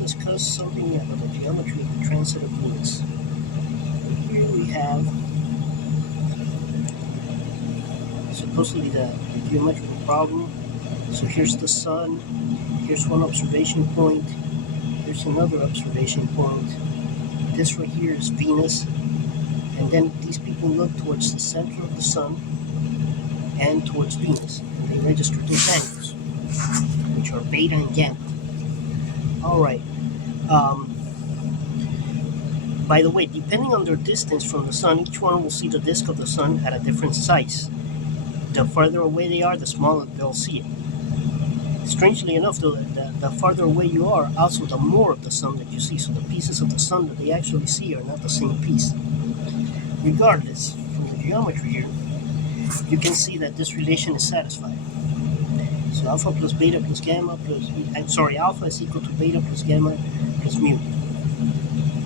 discuss something about the geometry of the transit of Venus. Here we have supposedly the geometrical problem. So here's the sun, here's one observation point, here's another observation point. This right here is Venus, and then these people look towards the center of the sun and towards Venus. And they register those angles, which are beta and gamma. All right. By the way, depending on their distance from the sun, each one will see the disk of the sun at a different size. The farther away they are, the smaller they'll see it. Strangely enough, the farther away you are, also the more of the sun that you see. So the pieces of the sun that they actually see are not the same piece. Regardless, from the geometry here, you can see that this relation is satisfied. So alpha plus beta plus gamma alpha is equal to beta plus gamma plus mu.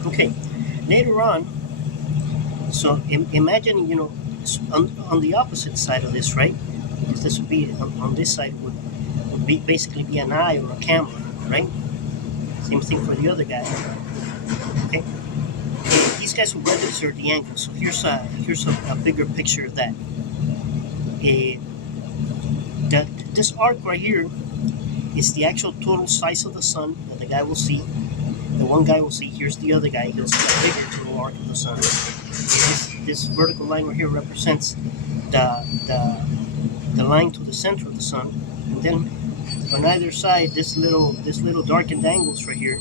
Okay, later on, so imagine, on the opposite side of this, right? Because this would be, on this side would be basically be an eye or a camera, right? Same thing for the other guy. Okay, these guys will register the angle. So here's a bigger picture of that. This arc right here is the actual total size of the sun that the guy will see. The one guy will see. Here's the other guy. He'll see a bigger total arc of the sun. This vertical line right here represents the line to the center of the sun, and then on either side, this little darkened angles right here,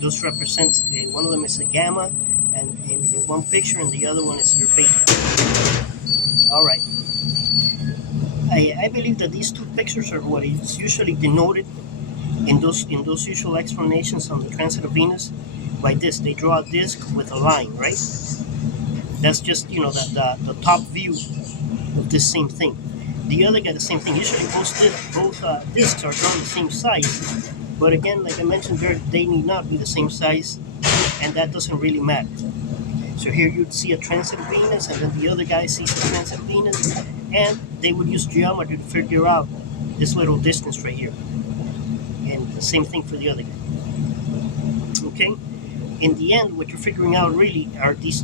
those represents, one of them is a gamma, and in one picture, and the other one is your beta. All right. I believe that these two pictures are what is usually denoted in those usual explanations on the transit of Venus by this. They draw a disk with a line, right? That's just, the top view of this same thing. The other guy, the same thing. Usually both disks are drawn the same size, but again, like I mentioned, they need not be the same size, and that doesn't really matter. So here you'd see a transit of Venus, and then the other guy sees the transit of Venus, and they would use geometry to figure out this little distance right here. And the same thing for the other guy. Okay? In the end, what you're figuring out really are these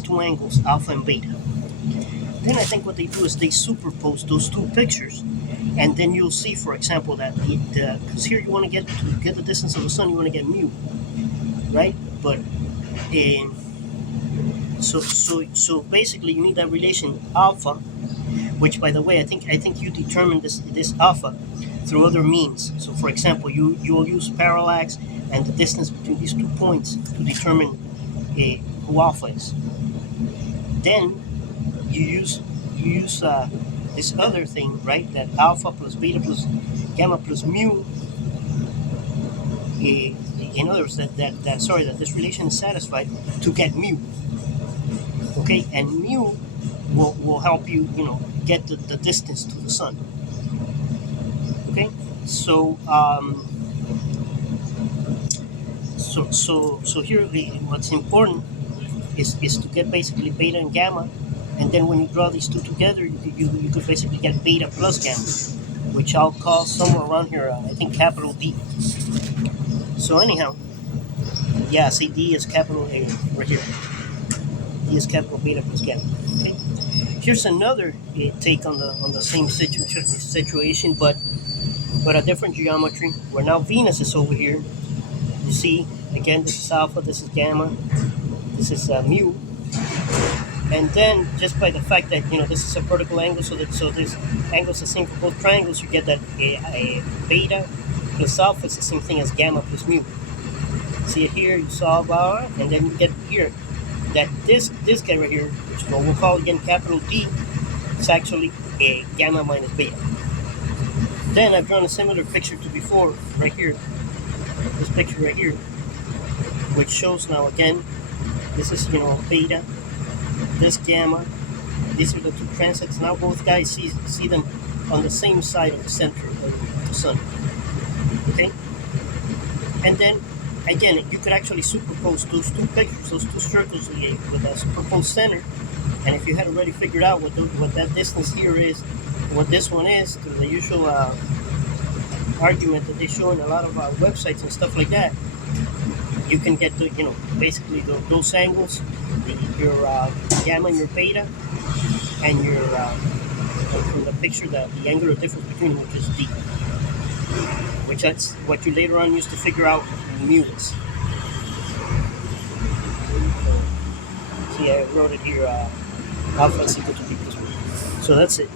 two angles, alpha and beta. Then I think what they do is they superpose those two pictures, and then you'll see, for example, that because here you want to get the distance of the sun, you want to get mu, right? But so basically you need that relation alpha, which, by the way, I think you determine this alpha through other means. So for example, you will use parallax and the distance between these 2 points to determine who alpha is. Then you use this other thing, right? That alpha plus beta plus gamma plus mu. In other words, that this relation is satisfied to get mu. Okay, and mu will help you, get the distance to the sun. Okay, so here what's important is to get basically beta and gamma, and then when you draw these two together, you could basically get beta plus gamma, which I'll call somewhere around here, I think capital D. So anyhow, yeah, see, D is capital A right here. D is capital beta plus gamma. Okay. Here's another take on the same situation, but a different geometry. Where now Venus is over here. You see, again, this is alpha, this is gamma, this is mu. And then just by the fact that this is a vertical angle, so this angle is the same for both triangles, you get that a beta plus alpha is the same thing as gamma plus mu. See it here, you solve our, and then you get here that this guy right here, which is what we'll call again capital D, is actually a gamma minus beta. Then I've drawn a similar picture to before, right here, this picture right here, which shows now again, this is beta, this gamma, these are the two transits. Now both guys see them on the same side of the center of the sun. Okay? And then again, you could actually superpose those two pictures, those two circles with a superposed center. And if you had already figured out what that distance here is, what this one is, through the usual argument that they show in a lot of websites and stuff like that. You can get the, basically those angles, your gamma and your beta, and your from the picture, the angular difference between them, which is d, which that's what you later on used to figure out mu is. See, I wrote it here, alpha is equal to d plus 1. So that's it.